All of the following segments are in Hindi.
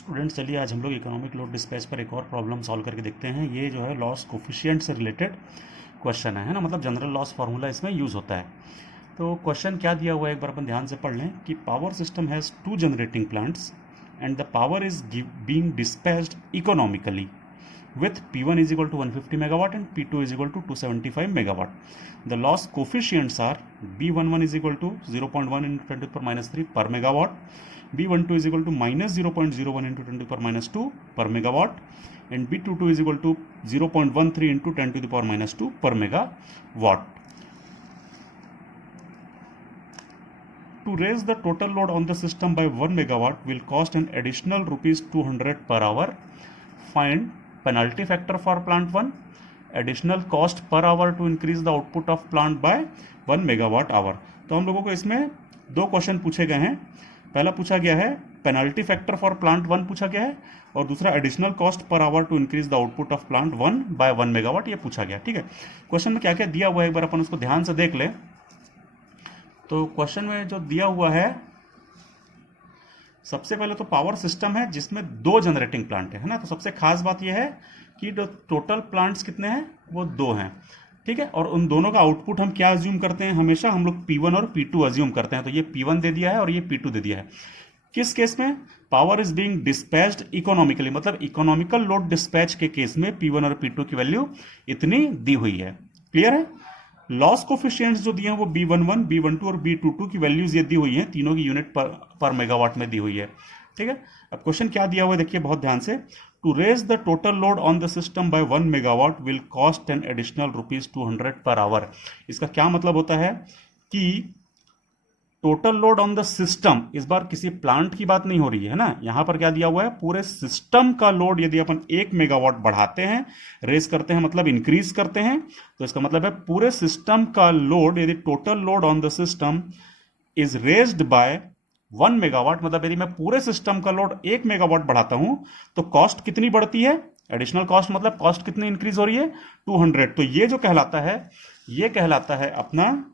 स्टूडेंट्स, चलिए आज हम लोग इकोनॉमिक लोड डिस्पैच पर एक और प्रॉब्लम सॉल्व करके देखते हैं। ये जो है लॉस कोफिशिएंट से रिलेटेड क्वेश्चन है ना, मतलब जनरल लॉस फार्मूला इसमें यूज़ होता है। तो क्वेश्चन क्या दिया हुआ है एक बार अपन ध्यान से पढ़ लें कि power system has 2 generating plants and the power is being dispatched economically with P1 is equal to 150 megawatt and P2 is equal to 275 megawatt. The loss coefficients are B11 is equal to 0.1 into 10 to the power minus 3 per megawatt, B12 is equal to minus 0.01 into 10 to the power minus 2 per megawatt, and B22 is equal to 0.13 into 10 to the power minus 2 per megawatt. To raise the total load on the system by 1 megawatt will cost an additional rupees 200 per hour. Find penalty factor for plant 1, additional cost per hour to increase the output of plant by 1 megawatt hour. तो हम लोगों को इसमें दो क्वेश्चन पूछे गए हैं। पहला पूछा गया है पेनल्टी फैक्टर फॉर प्लांट 1 पूछा गया है, और दूसरा additional cost per hour to increase the output of plant 1 by 1 megawatt ये पूछा गया। ठीक है, क्वेश्चन में क्या क्या दिया हुआ है एक बार अपन उसको ध्यान से देख ले। तो क्वेश्चन में जो दिया हुआ है, सबसे पहले तो पावर सिस्टम है जिसमें 2 जनरेटिंग प्लांट है ना। तो सबसे खास बात यह है कि जो टोटल प्लांट्स कितने हैं वो 2 हैं। ठीक है, और उन दोनों का आउटपुट हम क्या अज्यूम करते हैं, हमेशा हम लोग P1 और P2 अज्यूम करते हैं। तो ये P1 दे दिया है और ये P2 दे दिया है। किस केस में? Power is being dispatched economically, मतलब इकोनॉमिकल लोड डिस्पैच के केस में P1 और P2 की वैल्यू इतनी दी हुई है। क्लियर है? लॉस कोफिशिएंट्स जो दिए हैं वो B11, B12 और B22 की वैल्यूज ये दी हुई हैं, तीनों की यूनिट पर मेगावाट में दी हुई है। ठीक है, अब क्वेश्चन क्या दिया हुआ है देखिए बहुत ध्यान से। To raise the total load on the system by 1 megawatt will cost an additional rupees 200 per hour. इसका क्या मतलब होता है कि total load on the system, इस बार किसी प्लांट की बात नहीं हो रही है ना, यहां पर क्या दिया हुआ है, पूरे सिस्टम का लोड यदि अपन 1 मेगावाट बढ़ाते हैं, रेज करते हैं मतलब इंक्रीज करते हैं, तो इसका मतलब है पूरे सिस्टम का लोड, यदि total load on the system is raised bye 1 megawatt, मतलब यदि मैं पूरे सिस्टम का लोड 1 मेगावाट बढ़ाता हूं तो कॉस्ट कितनी बढ़ती है, एडिशनल कॉस्ट, मतलब कॉस्ट कितनी इंक्रीज हो रही है, 200। तो ये जो कहलाता है, ये कहलाता है अपना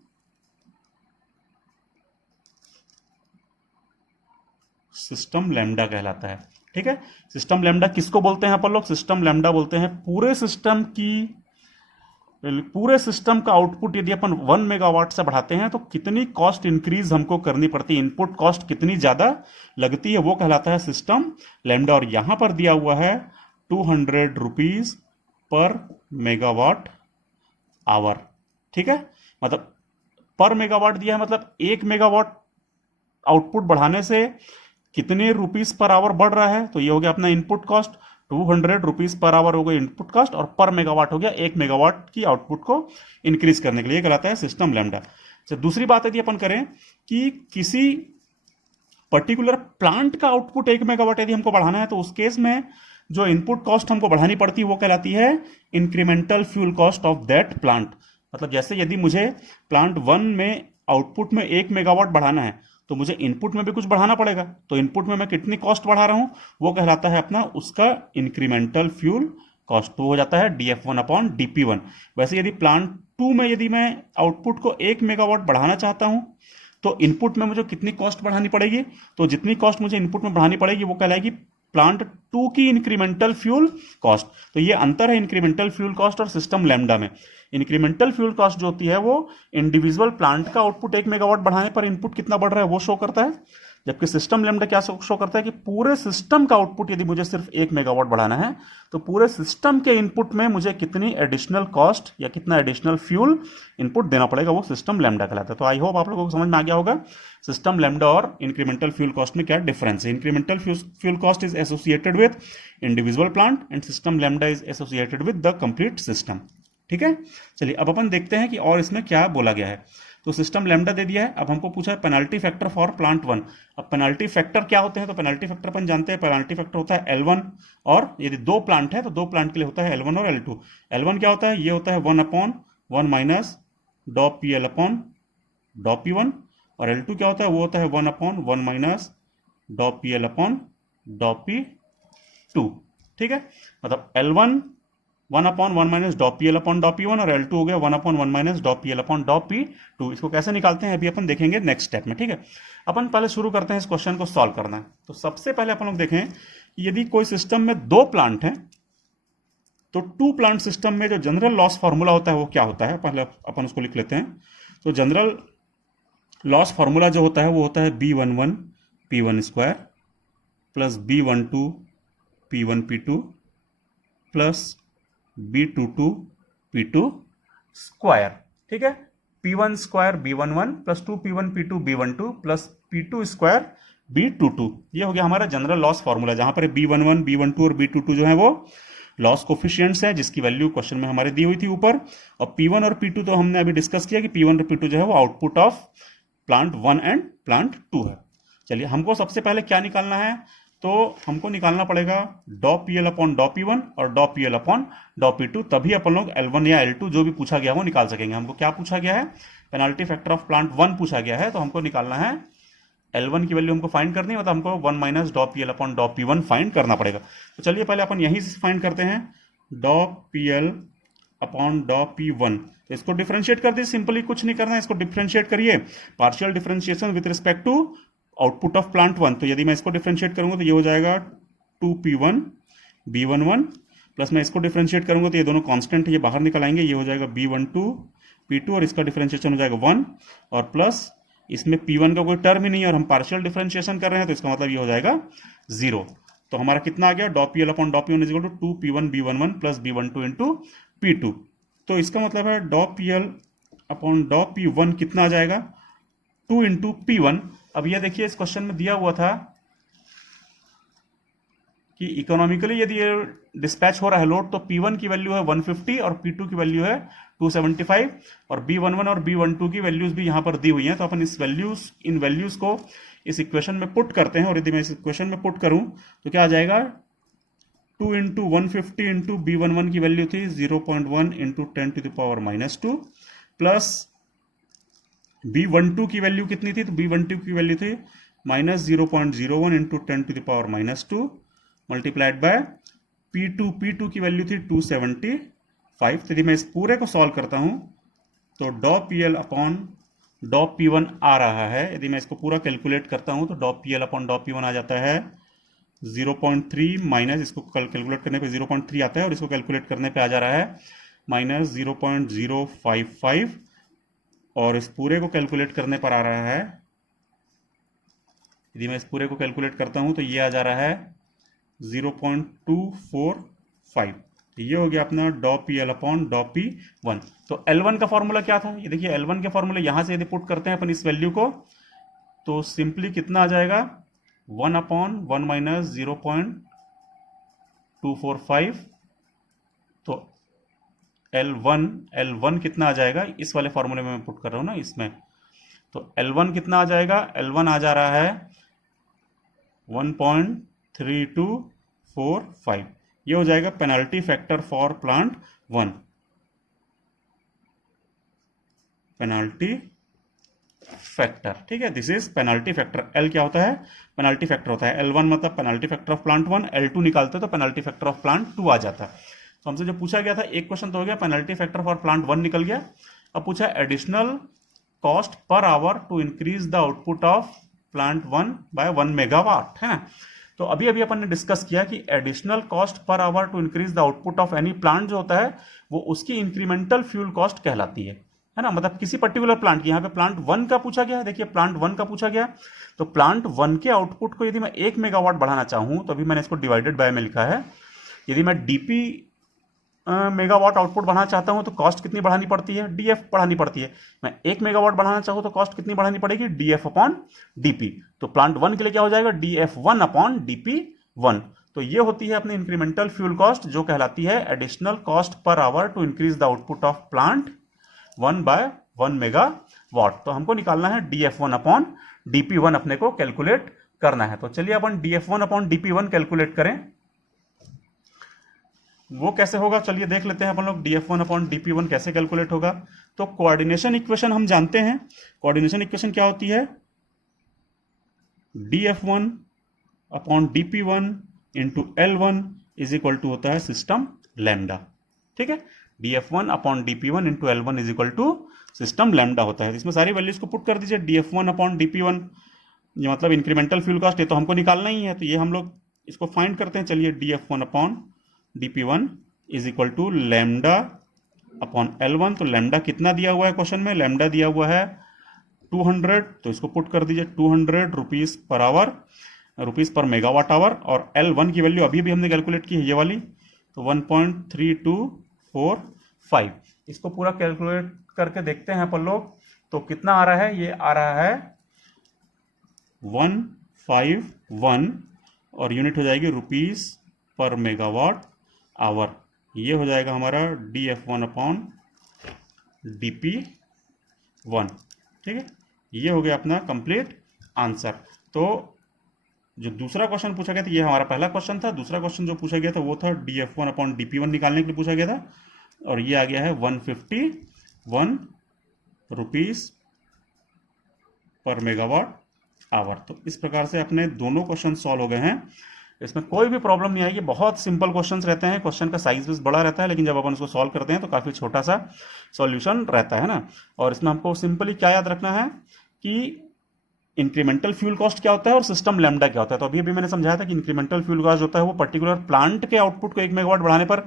सिस्टम लैम्डा कहलाता है। ठीक है, सिस्टम लैम्डा किसको बोलते हैं अपन लोग? सिस्टम लैम्डा बोलते हैं पूरे सिस्टम का आउटपुट यदि अपन 1 मेगावाट से बढ़ाते हैं तो कितनी कॉस्ट इंक्रीज हमको करनी पड़ती है, इनपुट कॉस्ट कितनी ज्यादा लगती है, वो कहलाता है सिस्टम लैम्डा। और यहां पर दिया हुआ है 200 रुपीज पर मेगावाट आवर। ठीक है, मतलब पर मेगावाट दिया है, मतलब 1 मेगावाट आउटपुट बढ़ाने से कितने रुपीस पर आवर बढ़ रहा है, तो ये हो गया अपना input cost, 200 rupees per hour हो गया इनपुट कॉस्ट, और पर मेगावाट हो गया 1 मेगावाट की आउटपुट को इंक्रीज करने के लिए, कहलाता है सिस्टम लैम्डा। तो दूसरी बात यदि अपन करें कि किसी पर्टिकुलर प्लांट का आउटपुट 1 मेगावाट यदि हमको बढ़ाना है, तो उस केस में जो इनपुट कॉस्ट हमको बढ़ानी पड़ती है वो कहलाती है incremental fuel cost of that plant. मतलब जैसे यदि मुझे प्लांट 1 में आउटपुट में 1 मेगावाट बढ़ाना है तो मुझे इनपुट में भी कुछ बढ़ाना पड़ेगा, तो इनपुट में मैं कितनी कॉस्ट बढ़ा रहा हूं वो कहलाता है अपना उसका इंक्रीमेंटल फ्यूल कॉस्ट, तो हो जाता है DF1 अपॉन DP1। वैसे यदि प्लांट 2 में यदि मैं आउटपुट को 1 मेगावाट बढ़ाना चाहता हूं तो इनपुट में मुझे कितनी कॉस्ट बढ़ानी पड़ेगी, तो जितनी कॉस्ट मुझे इनपुट में बढ़ानी पड़ेगी वो कहलाएगी प्लांट 2 की इंक्रीमेंटल फ्यूल कॉस्ट। तो ये अंतर है इंक्रीमेंटल फ्यूल कॉस्ट और सिस्टम लैम्डा में। इंक्रीमेंटल फ्यूल कॉस्ट जो होती है वो इंडिविजुअल प्लांट का आउटपुट 1 मेगावाट बढ़ाने पर इनपुट कितना बढ़ रहा है वो शो करता है, जबकि सिस्टम लैम्डा क्या शो करता है कि पूरे सिस्टम का आउटपुट यदि मुझे सिर्फ 1 मेगावाट बढ़ाना है तो पूरे सिस्टम के इनपुट में मुझे कितनी एडिशनल कॉस्ट या कितना एडिशनल फ्यूल इनपुट देना पड़ेगा, वो सिस्टम लैम्डा कहलाता है। तो आई होप आप लोगों को समझ में आ गया होगा सिस्टम लैम्डा और इंक्रीमेंटल फ्यूल कॉस्ट में क्या डिफरेंस है। Incremental fuel cost is associated with individual plant and system lambda is associated with the complete system. ठीक है, चलिए अब अपन देखते हैं कि और इसमें क्या बोला गया है। तो सिस्टम लैम्डा दे दिया है, अब हमको पूछा है पेनल्टी फैक्टर फॉर प्लांट 1। अब पेनल्टी फैक्टर क्या होते हैं, तो पेनल्टी फैक्टर अपन जानते हैं, पेनल्टी फैक्टर होता है L1, और यदि 2 प्लांट है तो 2 प्लांट के लिए होता है L1 और L2। L1 क्या होता है, ये होता है 1 अपॉन 1 माइनस डॉ PL अपॉन डॉ P1, और L2 क्या होता है, वो होता है 1 अपॉन 1 माइनस डॉ PL अपॉन डॉ P2। ठीक है, मतलब L1 1 अपॉन 1 माइनस डॉ PL अपॉन डॉ P1, और L2 हो गया 1 अपॉन 1 माइनस डॉ PL अपॉन डॉ P2। इसको कैसे निकालते हैं अभी अपन देखेंगे नेक्स्ट स्टेप में। ठीक है, अपन पहले शुरू करते हैं इस क्वेश्चन को सॉल्व करना। तो सबसे पहले अपन लोग देखें यदि कोई सिस्टम में दो प्लांट हैं तो टू प्लांट सिस्टम में जो जनरल लॉस फार्मूला होता है वो क्या होता है, पहले अपन उसको लिख लेते हैं। तो जनरल लॉस फार्मूला जो होता है वो होता है B11 P1 square plus B12 P1 P2 plus B22 P2 square. ठीक है, P1 square B11 plus 2P1 P2 B12 plus P2 square B22। ये हो गया हमारा जनरल लॉस फार्मूला, जहां पर B11 B12 और B22 जो है वो लॉस कोफिशिएंट्स है, जिसकी वैल्यू क्वेश्चन में हमारे दी हुई थी ऊपर। और P1 और P2 तो हमने अभी डिस्कस किया कि P1 और P2 जो है वो output of plant 1 and plant 2 है। चलिए, हमको सबसे पहले क्या निकालना है, तो हमको निकालना पड़ेगा डॉ PL अपॉन डॉ P1 और डॉ PL अपॉन डॉ P2, तभी अपन लोग L1 या L2 जो भी पूछा गया वो निकाल सकेंगे। हमको क्या पूछा गया है, पेनाल्टी फैक्टर ऑफ प्लांट 1 पूछा गया है, तो हमको निकालना है L1 की वैल्यू हमको फाइंड करनी है, मतलब हमको 1 माइनस डॉ PL अपॉन डॉ P1 फाइंड करना पड़ेगा। तो चलिए पहले अपन यहीं से फाइंड करते हैं, डॉ PL अपॉन डॉ P1। तो इसको डिफरेंशिएट कर दीजिए, सिंपली कुछ नहीं करना है, इसको डिफरेंशिएट करिए, partial differentiation with respect to output of plant 1। तो यदि मैं इसको डिफरेंशिएट करूंगा तो ये हो जाएगा 2P1 B11 प्लस मैं इसको डिफरेंशिएट करूंगा तो ये दोनों कांस्टेंट ये बाहर निकल आएंगे, ये हो जाएगा B12 P2 और इसका डिफरेंशिएशन हो जाएगा 1 और प्लस इसमें P1 का कोई टर्म ही नहीं है और हम पार्शियल डिफरेंशिएशन कर रहे हैं तो इसका मतलब ये हो जाएगा 0। तो हमारा कितना आ गया, डॉ PL अपॉन डॉ P1 is equal to 2P1 B11 plus B12 into P2। तो इसका मतलब है डॉ PL अपॉन डॉ P1 कितना आ जाएगा, 2 इंटू P1। अब ये देखिए, इस क्वेश्चन में दिया हुआ था कि इकोनॉमिकली यदि ये डिस्पैच हो रहा है लोड तो P1 की वैल्यू है 150 और P2 की वैल्यू है 275 और B11 और B12 की वैल्यूज भी यहां पर दी हुई हैं। तो अपन इन वैल्यूज को इस इक्वेशन में पुट करते हैं और यदि मैं इस इक्वेशन में पुट करूं तो क्या आ जाएगा, 2 इंटू 150 इंटू B11 की वैल्यू थी 0.1 इंटू 10⁻⁻² प्लस B12 की वैल्यू कितनी थी, तो B12 की वैल्यू थी -0.01 इंटू 10⁻² मल्टीप्लाइड बाय P2 की वैल्यू थी 275। तो यदि मैं इस पूरे को सॉल्व करता हूं तो डॉ PL अपॉन डॉ P1 आ रहा है। यदि मैं इसको पूरा कैलकुलेट करता हूं तो डॉ PL अपॉन डॉ P1 आ जाता है 0.3 माइनस, इसको कैलकुलेट करने पे 0.3 आता है और इसको कैलकुलेट करने पे आ जा रहा है -0.055 और इस पूरे को कैलकुलेट करने पर आ रहा है, यदि मैं इस पूरे को कैलकुलेट करता हूं तो ये आ जा रहा है 0.245। ये हो गया अपना डॉ PL अपॉन डॉ P1। तो L1 का फॉर्मूला क्या था, ये देखिए L1 के फॉर्मूले यहां से यदि पुट करते हैं अपन इस वैल्यू को तो सिंपली कितना आ जाएगा, 1 अपॉन 1 माइनस 0.245। तो L1 कितना आ जाएगा, इस वाले फॉर्मूले में मैं पुट कर रहा हूं ना इसमें, तो L1 कितना आ जाएगा, L1 आ जा रहा है 1.3245। ये हो जाएगा penalty factor for plant 1, penalty factor. ठीक है, this is penalty factor. L क्या होता है, पेनल्टी फैक्टर होता है। L1 मतलब penalty factor of plant 1, L2 निकालते तो पेनल्टी फैक्टर ऑफ प्लांट 2 आ जाता। तो हमसे जो पूछा गया था, एक क्वेश्चन तो हो गया, पेनल्टी फैक्टर फॉर प्लांट 1 निकल गया। अब पूछा additional cost per hour to increase the output of plant 1 by 1 megawatt, है ना। तो अभी अभी अपन ने डिस्कस किया कि additional cost per hour to increase the output of any plant जो होता है वो उसकी इंक्रीमेंटल फ्यूल कॉस्ट कहलाती है ना। मतलब किसी पर्टिकुलर प्लांट की, यहाँ पे प्लांट 1 का पूछा गया है, देखिए प्लांट 1 का पूछा गया, तो प्लांट 1 के आउटपुट को यदि मैं 1 मेगावाट बढ़ाना चाहूं तो अभी मैंने इसको डिवाइडेड बाय में लिखा है, यदि मैं डीपी मेगावाट आउटपुट बढ़ाना चाहता हूं तो कॉस्ट कितनी बढ़ानी पड़ती है, डीएफ बढ़ानी पड़ती है। मैं 1 मेगावाट बढ़ाना चाहूं तो कॉस्ट कितनी बढ़ानी पड़ेगी, डीएफ अपॉन डीपी। तो प्लांट 1 के लिए क्या हो जाएगा, DF1 अपॉन DP1। तो ये होती है अपनी इंक्रीमेंटल फ्यूल कॉस्ट, जो कहलाती है additional cost per hour to increase the output of plant 1 by 1 megawatt. तो हमको निकालना है DF1 अपॉन DP1, अपने को कैलकुलेट करना है। तो चलिए अपन DF1 अपॉन DP1 कैलकुलेट करें, वो कैसे होगा चलिए देख लेते हैं अपन लोग। DF1 अपॉन DP1 कैसे कैलकुलेट होगा, तो कोऑर्डिनेशन इक्वेशन हम जानते हैं। कोऑर्डिनेशन इक्वेशन क्या होती है, DF1 upon DP1 into L1 is equal to होता है सिस्टम लैम्डा। ठीक है, DF1 upon DP1 into L1 is equal to system lambda होता है। इसमें सारी वैल्यूज को पुट कर दीजिए, DF1 अपॉन DP1, ये मतलब इंक्रीमेंटल फ्यूल कॉस्ट, ये तो हमको निकालना ही है, तो ये हम लोग इसको फाइंड करते हैं। चलिए dF1 upon dP1 is equal to lambda upon L1। तो लैम्डा कितना दिया हुआ है क्वेश्चन में? लैम्डा दिया हुआ है 200, तो इसको पुट कर दीजिए 200 rupees per hour, rupees per megawatt hour. और L1 की वैल्यू अभी भी हमने कैलकुलेट की है ये वाली, तो 1.3245। इसको पूरा कैलकुलेट करके देखते हैं अपन लोग, तो कितना आ रहा है? ये आ रहा है 151 और यूनिट हो जाएगी रुपीज पर मेगावाट आवर। ये हो जाएगा हमारा dF1 अपॉन dP1। ठीक है, ये हो गया अपना कंप्लीट आंसर। तो जो दूसरा क्वेश्चन पूछा गया था, ये हमारा पहला क्वेश्चन था। दूसरा क्वेश्चन जो पूछा गया था वो था dF1 अपॉन dP1 निकालने के लिए पूछा गया था, और ये आ गया है 151 रुपीज पर मेगावाट आवर। तो इस प्रकार से अपने दोनों क्वेश्चन सॉल्व हो गए हैं। इसमें कोई भी प्रॉब्लम नहीं आएगी, बहुत सिंपल क्वेश्चंस रहते हैं। क्वेश्चन का साइज भी बड़ा रहता है, लेकिन जब अपन उसको सॉल्व करते हैं तो काफी छोटा सा सॉल्यूशन रहता है ना। और इसमें हमको सिंपली क्या याद रखना है कि इंक्रीमेंटल फ्यूल कॉस्ट क्या होता है और सिस्टम लैम्डा क्या होता है। तो अभी मैंने समझाया था कि इंक्रीमेंटल फ्यूल कॉस्ट होता है वो पर्टिकुलर प्लांट के आउटपुट को 1 मेगावाट बढ़ाने पर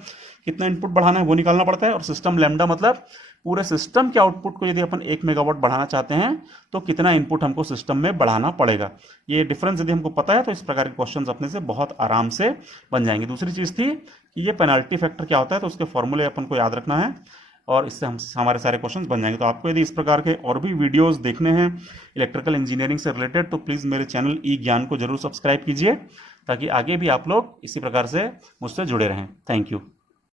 कितना इनपुट बढ़ाना है वो निकालना पड़ता है, और सिस्टम लैम्डा मतलब पूरे सिस्टम के आउटपुट को यदि अपन 1 मेगावाट बढ़ाना चाहते हैं तो कितना इनपुट हमको सिस्टम में बढ़ाना पड़ेगा। ये डिफरेंस यदि हमको पता है तो इस प्रकार के क्वेश्चन अपने से बहुत आराम से बन जाएंगे। दूसरी चीज थी कि ये पेनल्टी फैक्टर क्या होता है, तो उसके फॉर्मूले अपन को याद रखना है, और इससे हम हमारे सारे क्वेश्चंस बन जाएंगे। तो आपको यदि इस प्रकार के और भी वीडियोस देखने हैं इलेक्ट्रिकल इंजीनियरिंग से रिलेटेड, तो प्लीज़ मेरे चैनल ई ज्ञान को जरूर सब्सक्राइब कीजिए, ताकि आगे भी आप लोग इसी प्रकार से मुझसे जुड़े रहें। Thank you.